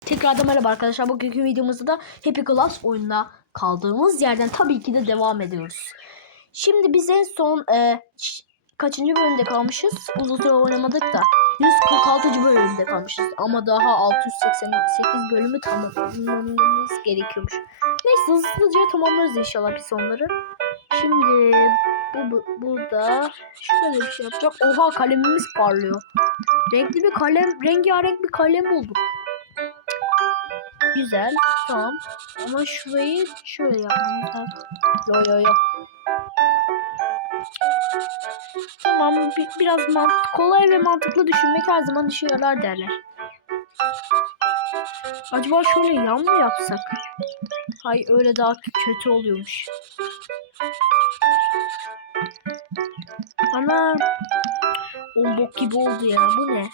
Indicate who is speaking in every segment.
Speaker 1: Tekrardan merhaba arkadaşlar. Bugünkü videomuzda da Happy Class oyununa kaldığımız yerden tabii ki de devam ediyoruz. Şimdi biz en son e, kaçıncı bölümde kalmışız? Uzun süre oynamadık da. 146. bölümde kalmışız. Ama daha 688 bölümü tamamlamamız gerekiyormuş. Neyse hızlıca tamamlarız inşallah biz onları. Şimdi bu, bu burada şöyle bir şey yapacak. Oha kalemimiz parlıyor. Renkli bir kalem, rengarenk bir kalem bulduk. Güzel. Tamam. Ama şurayı şöyle yapmamız lazım. Yo yo yo. Tamam. bi- biraz kolay ve mantıklı düşünmek her zaman işe yarar derler. Acaba şöyle yan mı yapsak? Hay öyle daha kötü oluyormuş. Ana. O bok gibi oldu ya. Bu ne?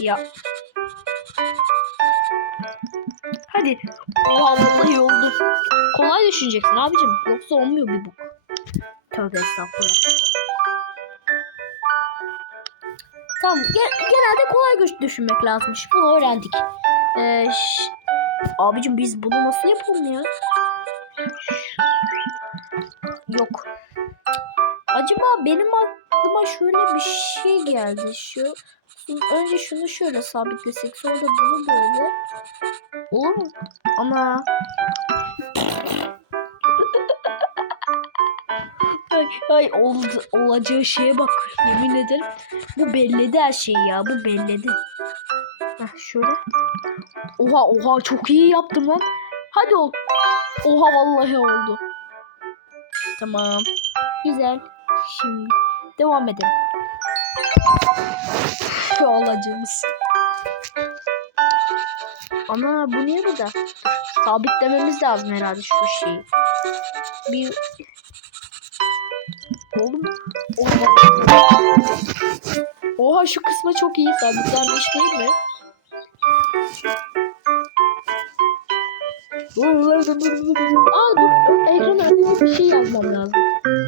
Speaker 1: Ya Hadi. Oha vallahi oldu. Kolay düşüneceksin abicim. Yoksa olmuyor bir bu. Tövbe estağfurullah. Tamam. ge- genelde kolay güç düşünmek lazımmış. Bunu öğrendik. Ee, abicim biz bunu nasıl yapalım ya? Yok. Acaba benim aklıma şöyle bir şey geldi. Şu önce şunu şöyle sabitlesek sonra da bunu böyle. Olur mu? Ana. ay, ay oldu, olacağı şeye bak. Yemin ederim. Bu belledi her şeyi ya. Bu belledi. Heh, şöyle. Oha oha çok iyi yaptım lan. Hadi ol. Oha vallahi oldu. Tamam. Güzel. Şimdi devam edelim. Olacağımız. Ana bu niye burada? Dur, sabitlememiz lazım herhalde şu şeyi. Bir Oldu mu? Oha. Oha şu kısma çok iyi sabitlenmiş değil mi? Dur dur dur ekrana önemli bir şey yazmam lazım.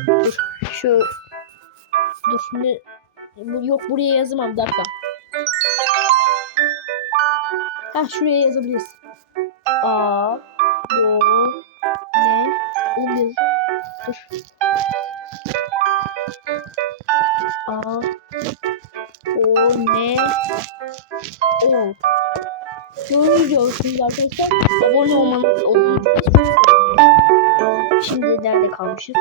Speaker 1: Dur şu Dur ne bu, yok buraya yazamam bir dakika. Ha şuraya yazabiliriz. A bo ne oluyor? Dur. A o ne o Görüyorsunuz arkadaşlar. Abone olmanız olur. Şimdi nerede kalmışız?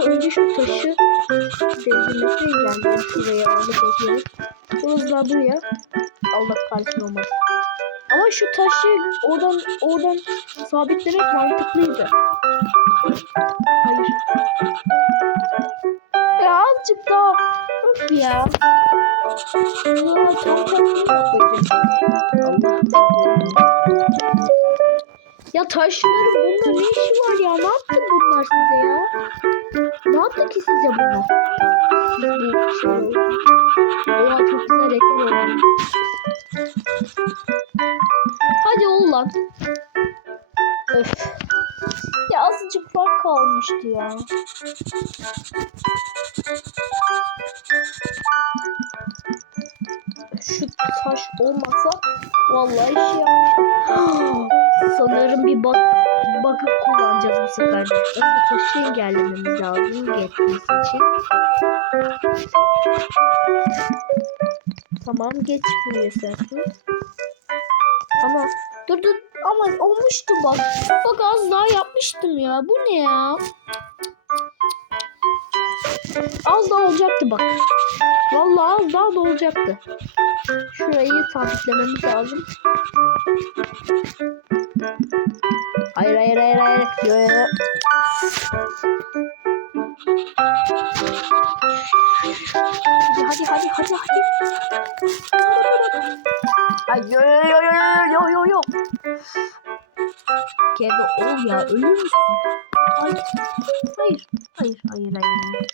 Speaker 1: Da önce şu taşı devrilmesi yani şuraya alıp ekleyelim. Hızlandır ya. Allah kahretsin olmaz. Ama şu taşı oradan oradan sabitlemek mantıklıydı. Hayır. Ya azıcık daha. Of ya. Bakmayacağım. Allah. Ya taşların bununla ne işi var ya? Ne yaptı bunlar size ya? Yaptı ki size? Siz bu şey... Oha çok güzel reklam. Hadi ol lan. Öf. Ya azıcık fark kalmıştı ya. Şu taş olmasa vallahi şey yapmıştım. Sanırım bir bug, bug'ı kullanacağız bu sefer. Önce taşı engellememiz lazım geçmesi için. Tamam geç buraya sen. Ama dur dur ama olmuştu bak. Bak az daha yapmıştım ya. Bu ne ya? Az daha olacaktı bak. Vallahi az daha da olacaktı. Şurayı sabitlememiz lazım. Hayır hayır hayır hayır. Yo, yo, yo. Hadi hadi hadi hadi. Ay yo yo yo yo yo yo yo. Kevin ol ya ölür müsün? Hayır. Hayır. Hayır hayır hayır.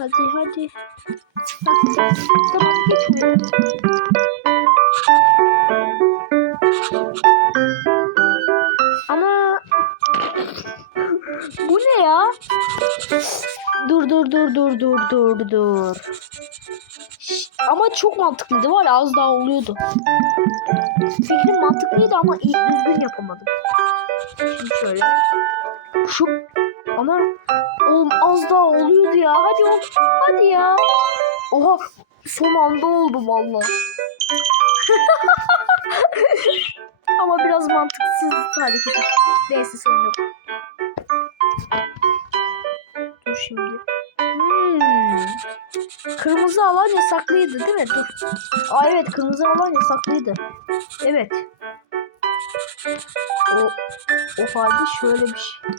Speaker 1: Hadi hadi. hadi. Ama bu ne ya? Dur dur dur dur dur dur dur. Ama çok mantıklıydı var ya az daha oluyordu. Fikrim mantıklıydı ama iyi düzgün yapamadım. Şimdi şöyle. Şu ama oğlum az daha oluyordu ya. Hadi ol. Hadi ya. Oha son anda oldu valla. ama biraz mantıksız hareket. Neyse sorun yok. Dur şimdi. Hmm. Kırmızı alan yasaklıydı değil mi? Dur. Aa evet kırmızı alan yasaklıydı. Evet. O, o halde şöyle bir şey.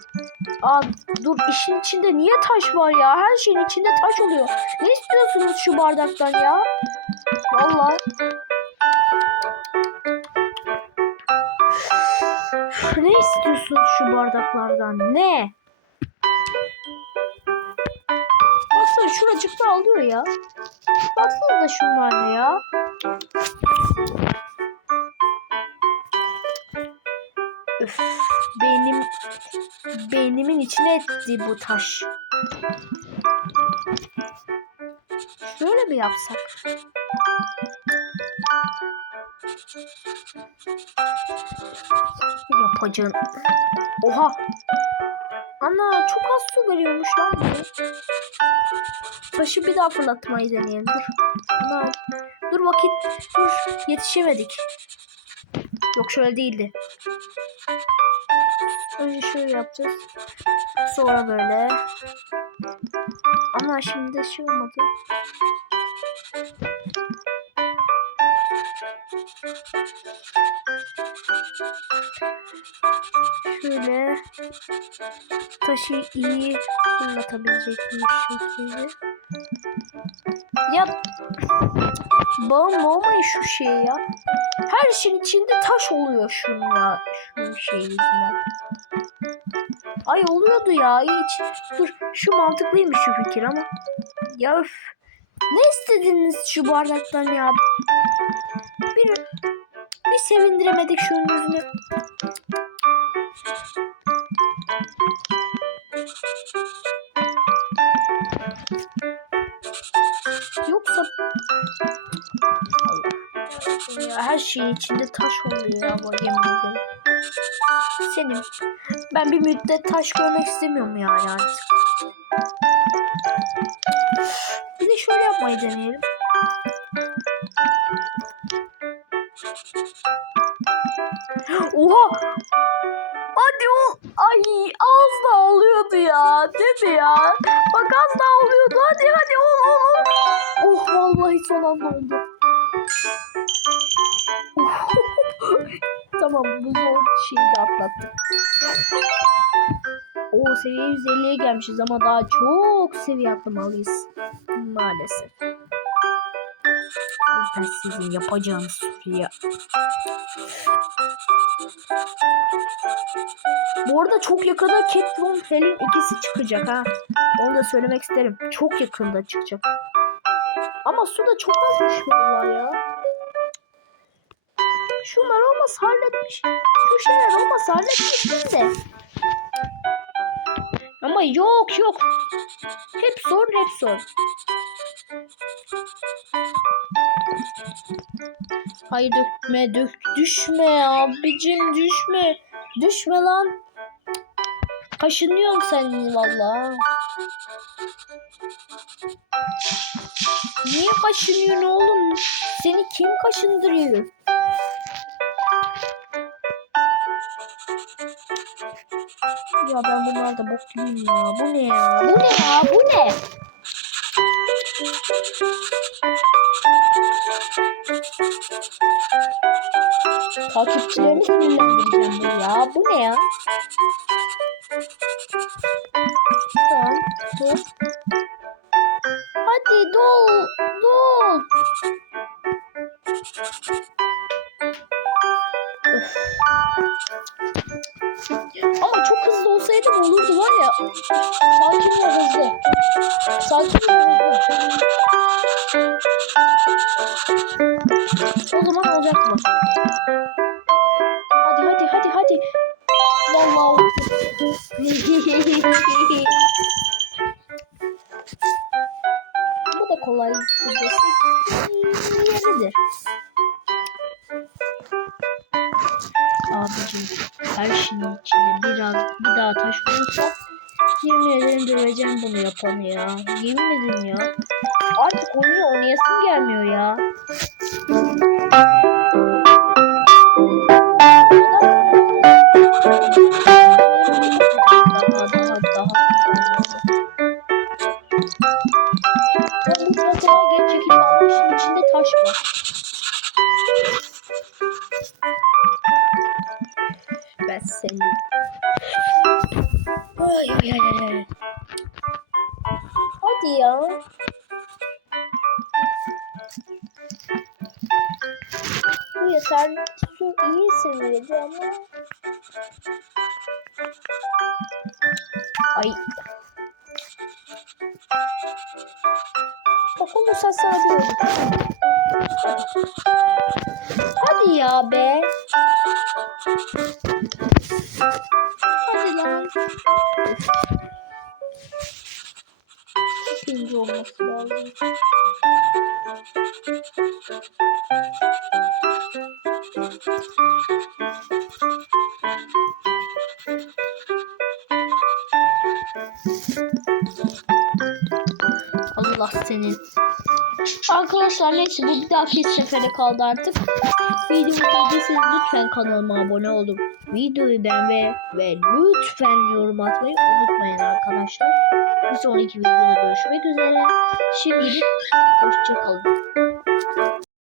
Speaker 1: Aa dur işin içinde niye taş var ya? Her şeyin içinde taş oluyor. Ne istiyorsunuz şu bardaktan ya? Vallahi. Ne istiyorsunuz şu bardaklardan? Ne? Baksana şuracıkta alıyor ya. Baksana da şunlar ne ya. Öf, benim beynimin içine etti bu taş. Şöyle mi yapsak? Yapacağım. Oha. Ana çok az su veriyormuş lan bu. Taşı bir daha fırlatmayı deneyelim. Dur. Ana, dur vakit. Dur. Yetişemedik. Yok şöyle değildi. Önce şöyle yapacağız. Sonra böyle. Ama şimdi şey olmadı. Şöyle taşı iyi fırlatabilecek bir şekilde. Ya olmayın şu şeye ya. Her şeyin içinde taş oluyor şunun ya. Şu şey yüzünden. Ay oluyordu ya hiç. Dur şu mantıklıymış şu fikir ama. Ya öf. Ne istediniz şu bardaktan ya? Bir, bir sevindiremedik şunun yüzünü. Ya her şeyin içinde taş oluyor ya bu ederim. Senin. Ben bir müddet taş görmek istemiyorum yani artık. Bir de şöyle yapmayı deneyelim. Oha! Hadi o ay az da oluyordu ya. Değil mi ya? Bak az daha oluyordu. Hadi hadi ol ol ol. Oh vallahi son anda oldu. Tamam bu zor şeyi de atlattık. O seviye 150'ye gelmişiz ama daha çok seviye atlamalıyız. Maalesef. Ben sizin yapacağınız soruya. Bu arada çok yakında Catron Hell'in ikisi çıkacak ha. Onu da söylemek isterim. Çok yakında çıkacak. Ama su da çok azmış vallahi ya. Şunlar olmasa halletmiş. Şu şeyler olmasa halletmiştim de. Ama yok yok. Hep sorun hep sorun. Hayır dökme dök düşme abicim düşme. Düşme lan. Kaşınıyorsun sen valla. Niye kaşınıyorsun oğlum? Seni kim kaşındırıyor? Ya ben bunlarda bokluyum ya. Bu ne ya? Bu ne ya? Bu ne? Takipçilerimi sinirlendireceğim ben ya. Bu ne ya? Tamam. Dur. Hadi dol. Dol. Ama çok hızlı olsaydı olurdu var ya. Sakin ve hızlı. Sakin ve hızlı. O zaman olacak mı? Hadi hadi hadi hadi. Vallahi Bu da kolay. Yeridir. Abicim her şeyi daha taş olursa yemin ederim döveceğim bunu yapanı ya. Yemin ederim ya. Artık oyunu oynayasım gelmiyor ya. Ay ay ay ay. Hadi ya. Bu yeter. Su iyi seviyede ama. Ay. Okulu sen bir Hadi ya be. İkinci olması lazım. Allah senin. Arkadaşlar neyse bu bir dahaki sefere kaldı artık. Videomu beğendiyseniz lütfen kanalıma abone olun. Videoyu beğenmeyi ve lütfen yorum atmayı unutmayın arkadaşlar. Bir sonraki videoda görüşmek üzere. Şimdilik hoşçakalın.